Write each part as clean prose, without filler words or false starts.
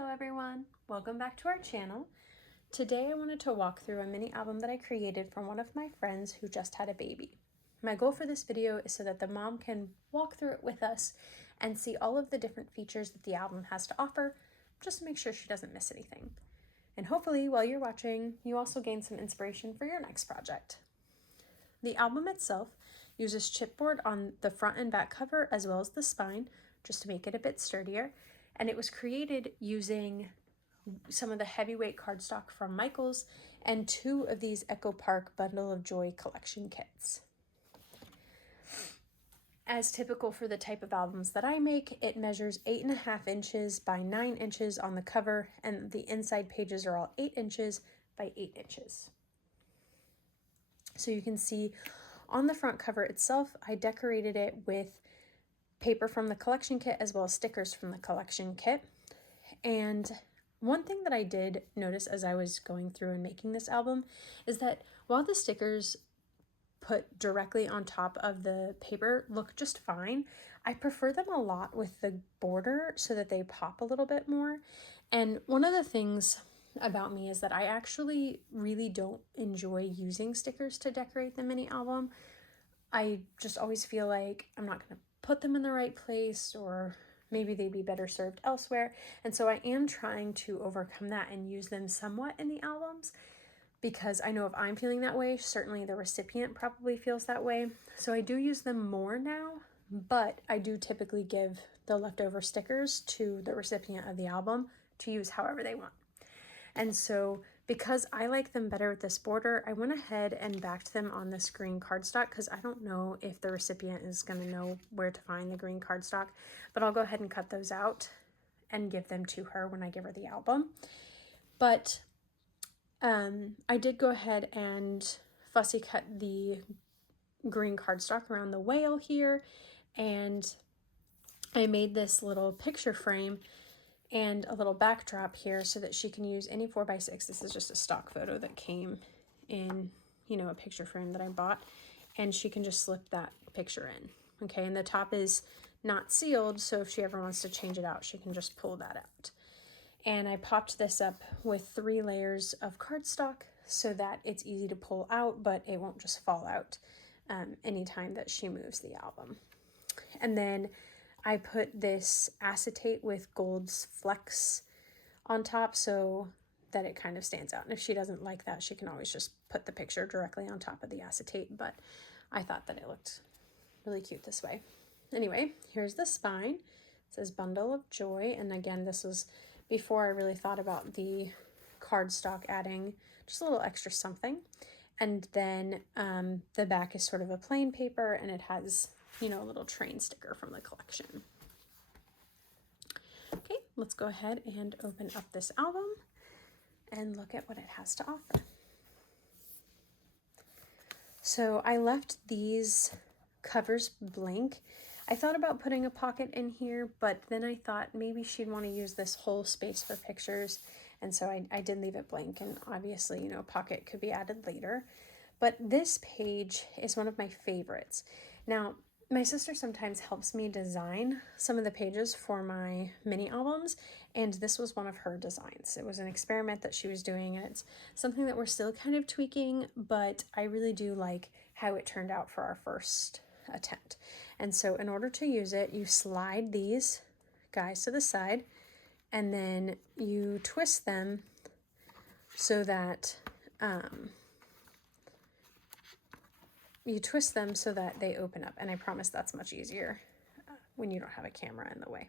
Hello everyone, welcome back to our channel. Today I wanted to walk through a mini album that I created from one of my friends who just had a baby. My goal for this video is so that the mom can walk through it with us and see all of the different features that the album has to offer, just to make sure she doesn't miss anything. And hopefully while you're watching, you also gain some inspiration for your next project. The album itself uses chipboard on the front and back cover as well as the spine, just to make it a bit sturdier. And it was created using some of the heavyweight cardstock from Michaels and 2 of these Echo Park Bundle of Joy collection kits. As typical for the type of albums that I make, it measures 8.5 inches by 9 inches on the cover, and the inside pages are all 8 inches by 8 inches. So you can see on the front cover itself, I decorated it with paper from the collection kit as well as stickers from the collection kit. And one thing that I did notice as I was going through and making this album is that while the stickers put directly on top of the paper look just fine, I prefer them a lot with the border so that they pop a little bit more. And one of the things about me is that I actually really don't enjoy using stickers to decorate the mini album. I just always feel like I'm not going to put them in the right place, or maybe they'd be better served elsewhere. And so I am trying to overcome that and use them somewhat in the albums, because I know if I'm feeling that way, certainly the recipient probably feels that way. So I do use them more now, but I do typically give the leftover stickers to the recipient of the album to use however they want. And so because I like them better with this border, I went ahead and backed them on this green cardstock, because I don't know if the recipient is going to know where to find the green cardstock, but I'll go ahead and cut those out and give them to her when I give her the album. But I did go ahead and fussy cut the green cardstock around the whale here, and I made this little picture frame and a little backdrop here so that she can use any 4x6. This is just a stock photo that came in, a picture frame that I bought, and she can just slip that picture in. Okay, and the top is not sealed, so if she ever wants to change it out, she can just pull that out. And I popped this up with 3 layers of cardstock so that it's easy to pull out, but it won't just fall out anytime that she moves the album. And then I put this acetate with gold's flecks on top so that it kind of stands out. And if she doesn't like that, she can always just put the picture directly on top of the acetate, but I thought that it looked really cute this way. Anyway, here's the spine. It says Bundle of Joy, and again, this was before I really thought about the cardstock adding just a little extra something. And then the back is sort of a plain paper, and it has a little train sticker from the collection. Okay, let's go ahead and open up this album and look at what it has to offer. So I left these covers blank. I thought about putting a pocket in here, but then I thought maybe she'd want to use this whole space for pictures, and so I did leave it blank, and obviously, a pocket could be added later. But this page is one of my favorites. Now, my sister sometimes helps me design some of the pages for my mini albums, and this was one of her designs. It was an experiment that she was doing, and it's something that we're still kind of tweaking, but I really do like how it turned out for our first attempt. And so in order to use it, you slide these guys to the side, and then you twist them so that they open up. And I promise that's much easier when you don't have a camera in the way.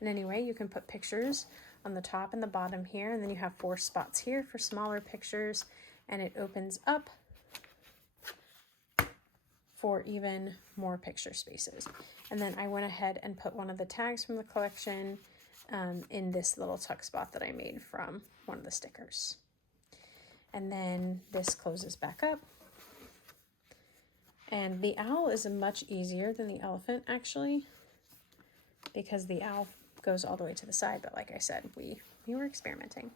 And anyway, you can put pictures on the top and the bottom here, and then you have 4 spots here for smaller pictures, and it opens up for even more picture spaces. And then I went ahead and put one of the tags from the collection in this little tuck spot that I made from one of the stickers. And then this closes back up. And the owl is much easier than the elephant, actually, because the owl goes all the way to the side. But like I said, we were experimenting.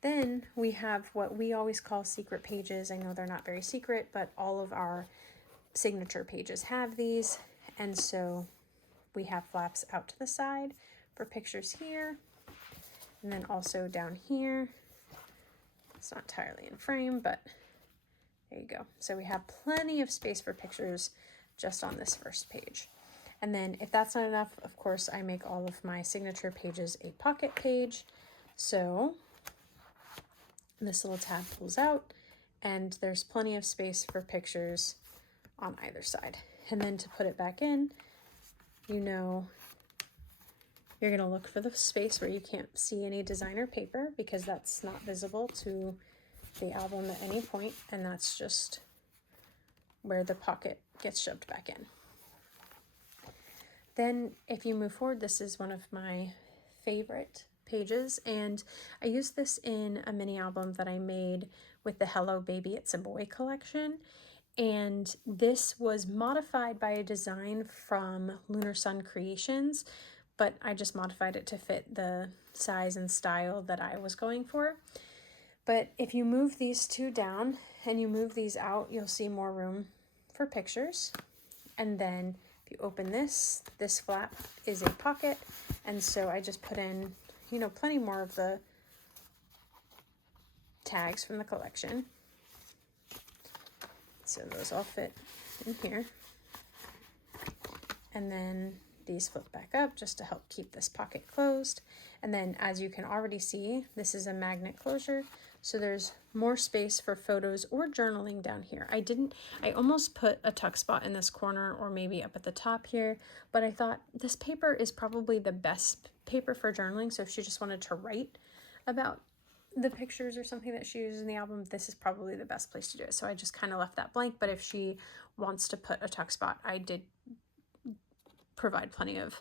Then we have what we always call secret pages. I know they're not very secret, but all of our signature pages have these. And so we have flaps out to the side for pictures here. And then also down here, it's not entirely in frame, but there you go. So we have plenty of space for pictures just on this first page. And then if that's not enough, of course, I make all of my signature pages a pocket page. So this little tab pulls out and there's plenty of space for pictures on either side. And then to put it back in, you know, you're going to look for the space where you can't see any designer paper because that's not visible to the album at any point, and that's just where the pocket gets shoved back in. Then if you move forward, this is one of my favorite pages, and I used this in a mini album that I made with the Hello Baby It's a Boy collection, and this was modified by a design from Lunar Sun Creations, but I just modified it to fit the size and style that I was going for. But if you move these two down and you move these out, you'll see more room for pictures. And then if you open this flap is a pocket. And so I just put in, you know, plenty more of the tags from the collection. So those all fit in here. And then these flip back up just to help keep this pocket closed. And then as you can already see, this is a magnet closure. So there's more space for photos or journaling down here. I almost put a tuck spot in this corner or maybe up at the top here, but I thought this paper is probably the best paper for journaling. So if she just wanted to write about the pictures or something that she uses in the album, this is probably the best place to do it. So I just kind of left that blank, but if she wants to put a tuck spot, I did provide plenty of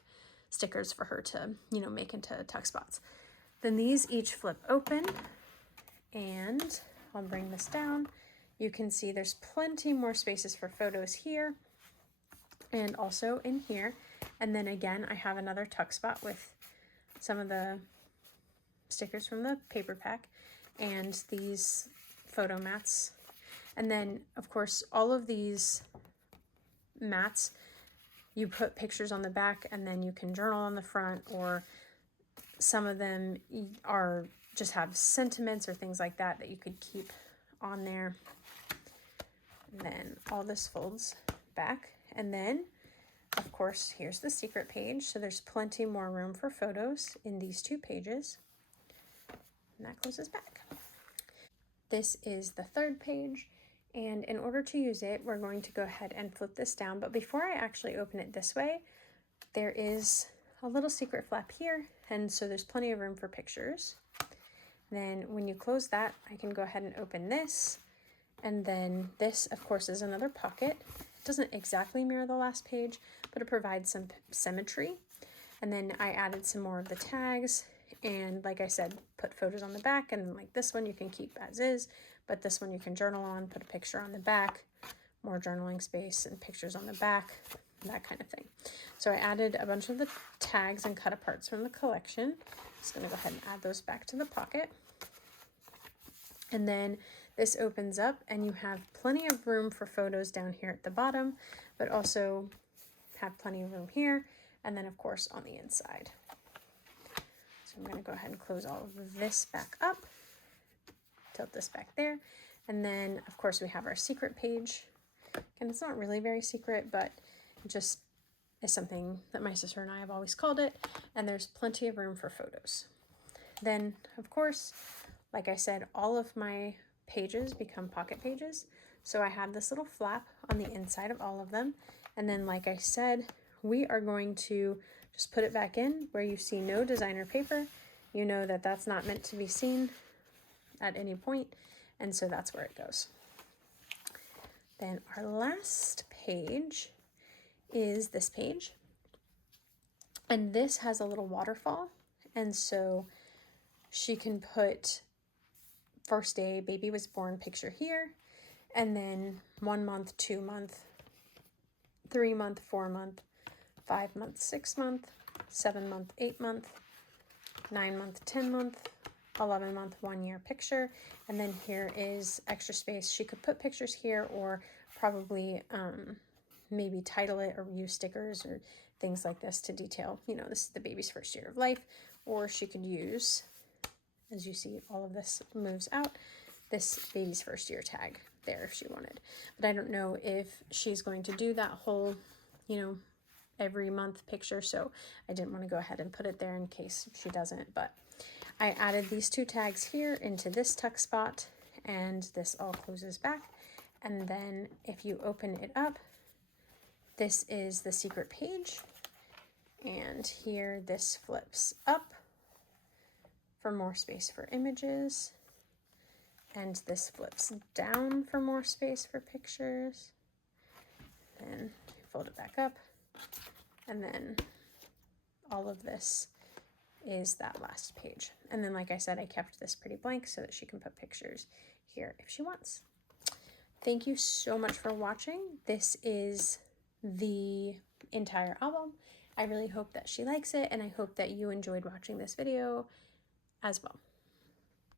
stickers for her to, you know, make into tuck spots. Then these each flip open, and I'll bring this down. You can see there's plenty more spaces for photos here and also in here. And then again, I have another tuck spot with some of the stickers from the paper pack and these photo mats. And then of course, all of these mats, you put pictures on the back and then you can journal on the front, or some of them are just have sentiments or things like that that you could keep on there. And then all this folds back. And then of course, here's the secret page. So there's plenty more room for photos in these two pages. And that closes back. This is the third page. And in order to use it, we're going to go ahead and flip this down. But before I actually open it this way, there is a little secret flap here. And so there's plenty of room for pictures. Then when you close that, I can go ahead and open this. And then this, of course, is another pocket. It doesn't exactly mirror the last page, but it provides some symmetry. And then I added some more of the tags. And like I said, put photos on the back, and like this one you can keep as is, but this one you can journal on, put a picture on the back, more journaling space and pictures on the back, that kind of thing. So I added a bunch of the tags and cut aparts from the collection. Just gonna go ahead and add those back to the pocket. And then this opens up and you have plenty of room for photos down here at the bottom, but also have plenty of room here. And then of course on the inside. So I'm going to go ahead and close all of this back up, tilt this back there. And then of course we have our secret page. And it's not really very secret, but it just is something that my sister and I have always called it. And there's plenty of room for photos. Then of course, like I said, all of my pages become pocket pages. So I have this little flap on the inside of all of them. And then like I said, we are going to just put it back in where you see no designer paper. You know that that's not meant to be seen at any point, and so that's where it goes. Then our last page is this page, and this has a little waterfall, and so she can put first day baby was born picture here, and then 1 month, 2 month, 3 month, 4 month, 5 month, 6 month, 7 month, 8 month, 9 month, 10 month, 11 month, 1 year picture. And then here is extra space. She could put pictures here, or probably maybe title it or use stickers or things like this to detail, you know, this is the baby's first year of life. Or she could use as you see, all of this moves out. This baby's first year tag there if she wanted. But I don't know if she's going to do that whole, you know, every month picture, so I didn't want to go ahead and put it there in case she doesn't. But I added these 2 tags here into this tuck spot, and this all closes back. And then if you open it up, this is the secret page, and here this flips up for more space for images, and this flips down for more space for pictures. Then fold it back up, and then all of this is that last page. And then, like I said, I kept this pretty blank so that she can put pictures here if she wants. Thank you so much for watching. This is the entire album. I really hope that she likes it, and I hope that you enjoyed watching this video as well.